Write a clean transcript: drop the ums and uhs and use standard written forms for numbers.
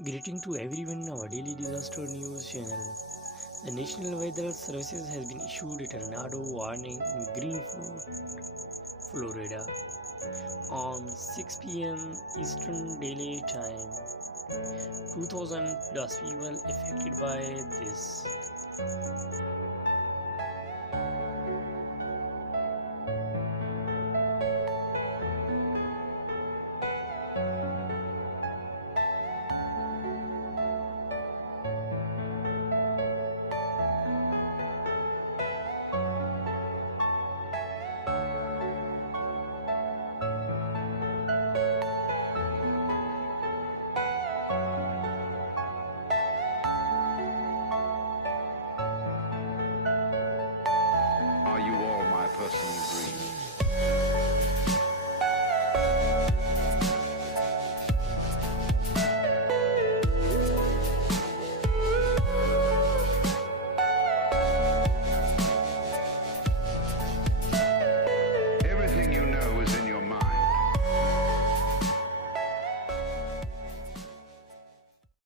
Greeting to everyone in our daily disaster news channel. The National Weather Services has been issued a tornado warning in Greenfield, Florida on 6 p.m. Eastern Daylight Time. 2000 plus people affected by this.